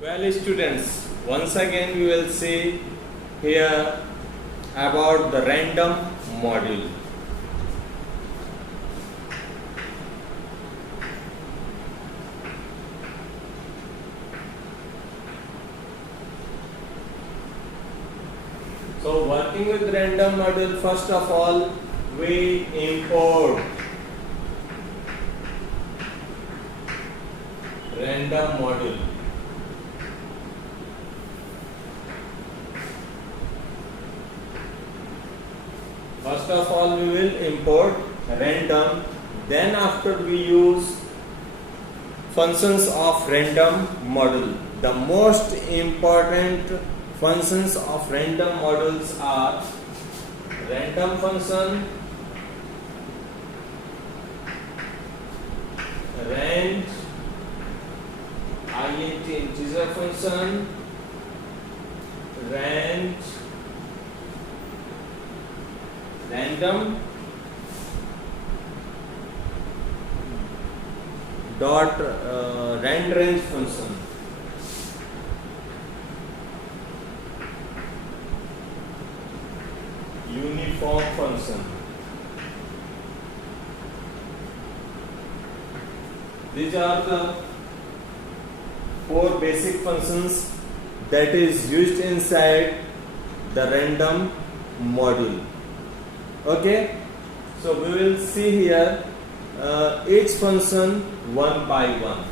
Well, students, once again we will see here about the random module. So, working with random module, first of all, we import random module. First of all, we will import random, then after we use functions of random module. The most important functions of random modules are random function, rand, int integer function, rand, random dot rand range function, uniform function. These are the four basic functions that is used inside the random module. Okay, so we will see here each function one by one.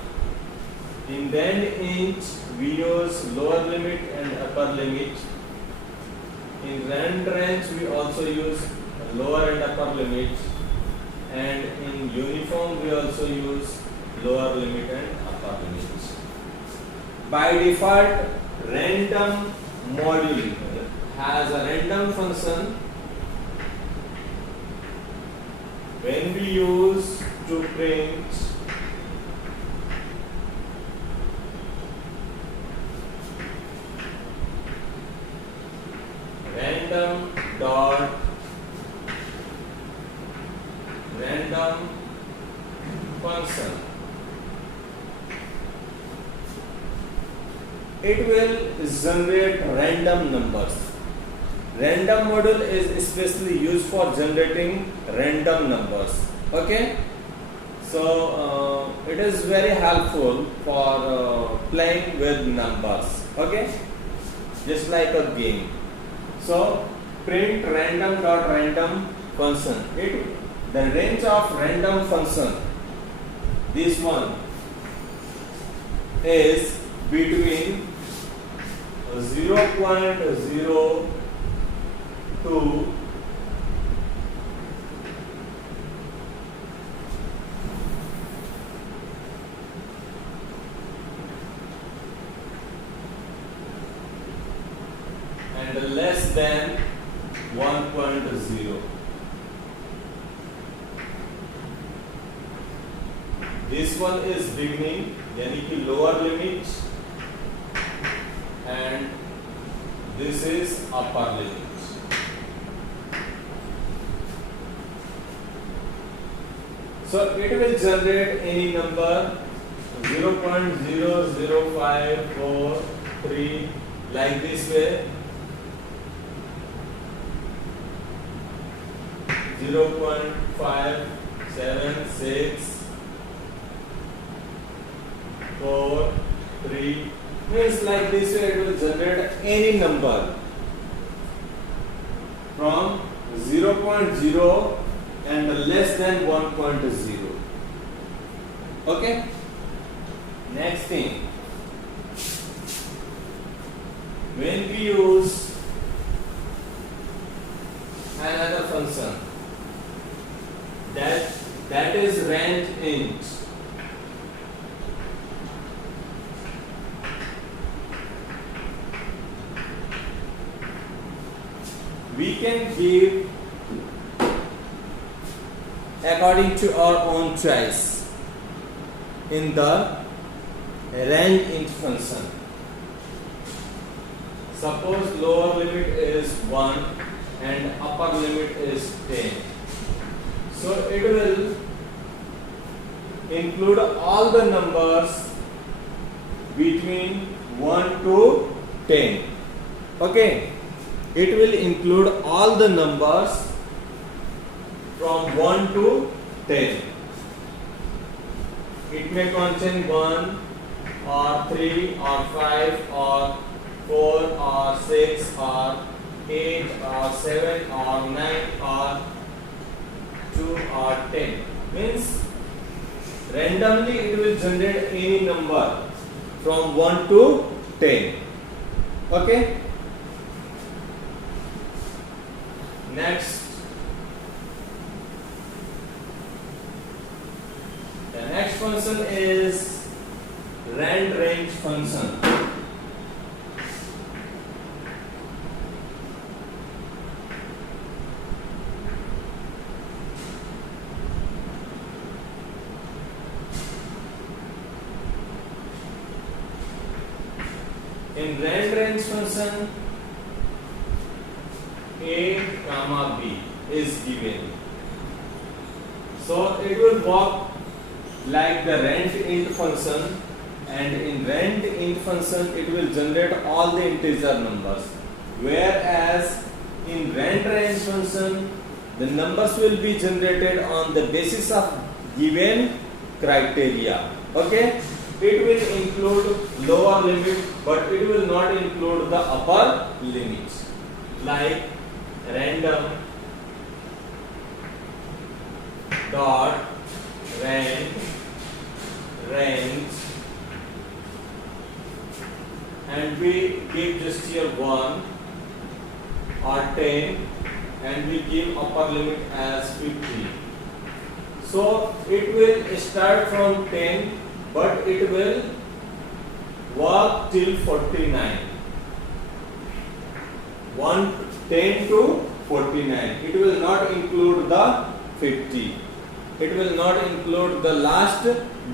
In rand int we use lower limit and upper limit. In rand range we also use lower and upper limit, and in uniform we also use lower limit and upper limit. By default, random module has a random function. When we use to print random dot random function, it will generate random numbers. Random module is especially used for generating random numbers. Okay, so it is very helpful for playing with numbers. Okay, just like a game. So print random dot random function. The range of random function, this one, is between 0.02 and less than 1.0. This one is beginning, यानी कि lower limit, and this is upper limit. So it will generate any number 0.00543 like this way, 0.57643 means like this way. It will generate any number from 0.0 and less than 1.0. Okay, next thing, when we use another function that is rand int, we can give according to our own choice in the rand int function. Suppose lower limit is 1 and upper limit is 10. So it will include all the numbers between 1 to 10. Okay, it will include all the numbers from 1 to 10. It may contain 1 or 3 or 5 or 4 or 6 or 8 or 7 or 9 or 2 or 10. Means randomly it will generate any number from 1 to 10. Okay. Next, the next function is rand range function. In rand range function, A comma B is given. So it will work like the rand int function, and in rand int function it will generate all the integer numbers, whereas in rand range function the numbers will be generated on the basis of given criteria. Okay, it will include lower limit, but it will not include the upper limit, like random dot rand range, and we give just here 1 or 10, and we give upper limit as 50. So it will start from 10, but it will work till 49. 10 to 49. It will not include the 50. It will not include the last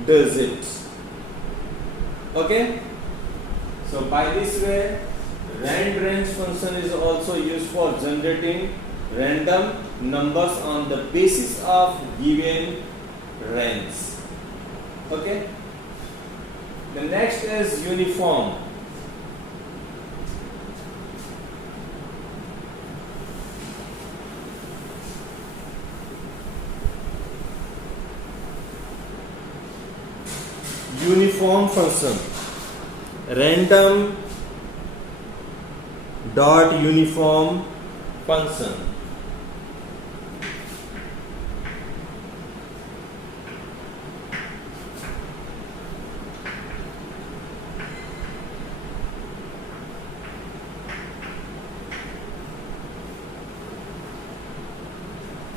digits. Okay. So by this way, rand range function is also used for generating random numbers on the basis of given range. Okay. The next is uniform. Uniform function. Random dot uniform function.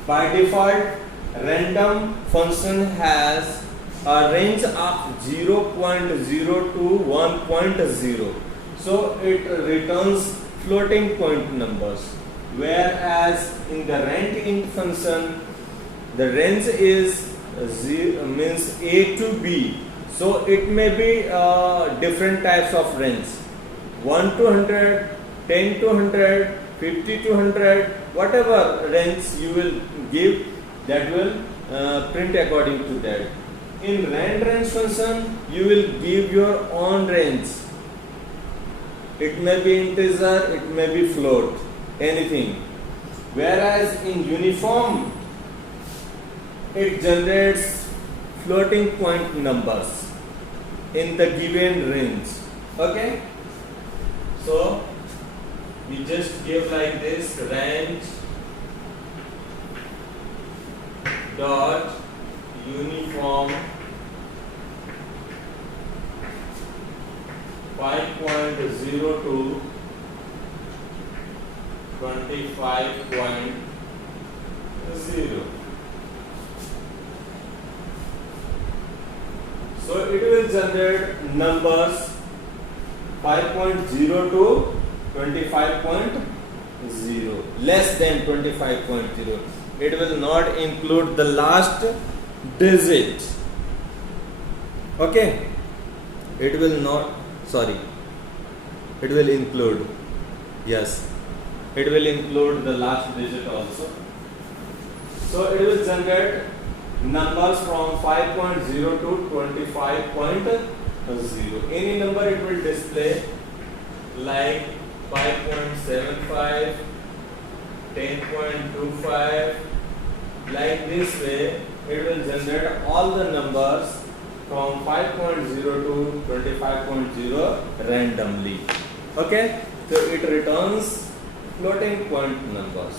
By default, random function has a range of 0.0 to 1.0. So it returns floating point numbers. Whereas in the rand int function, the range is means A to B. So it may be different types of range. 1 to 100, 10 to 100, 50 to 100, whatever range you will give, that will print according to that. In rand range function, you will give your own range. It may be integer, it may be float, anything. Whereas in uniform, it generates floating point numbers in the given range. Okay? So we just give like this: range dot uniform 5.0 to 25.0. So it will generate numbers 5.0 to 25.0, less than 25.0. It will not include the last digit. Okay, it will not, sorry, it will include, yes, it will include the last digit also. So it will generate numbers from 5.0 to 25.0. 0. Any number it will display, like 5.75, 10.25. Like this way, it will generate all the numbers from 5.0 to 25.0 randomly. Okay, so it returns floating point numbers.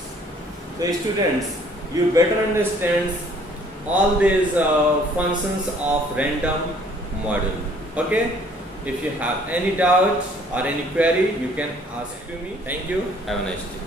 So students, you better understand all these functions of random model. Okay, if you have any doubt or any query, you can ask to me. Thank you. Have a nice day.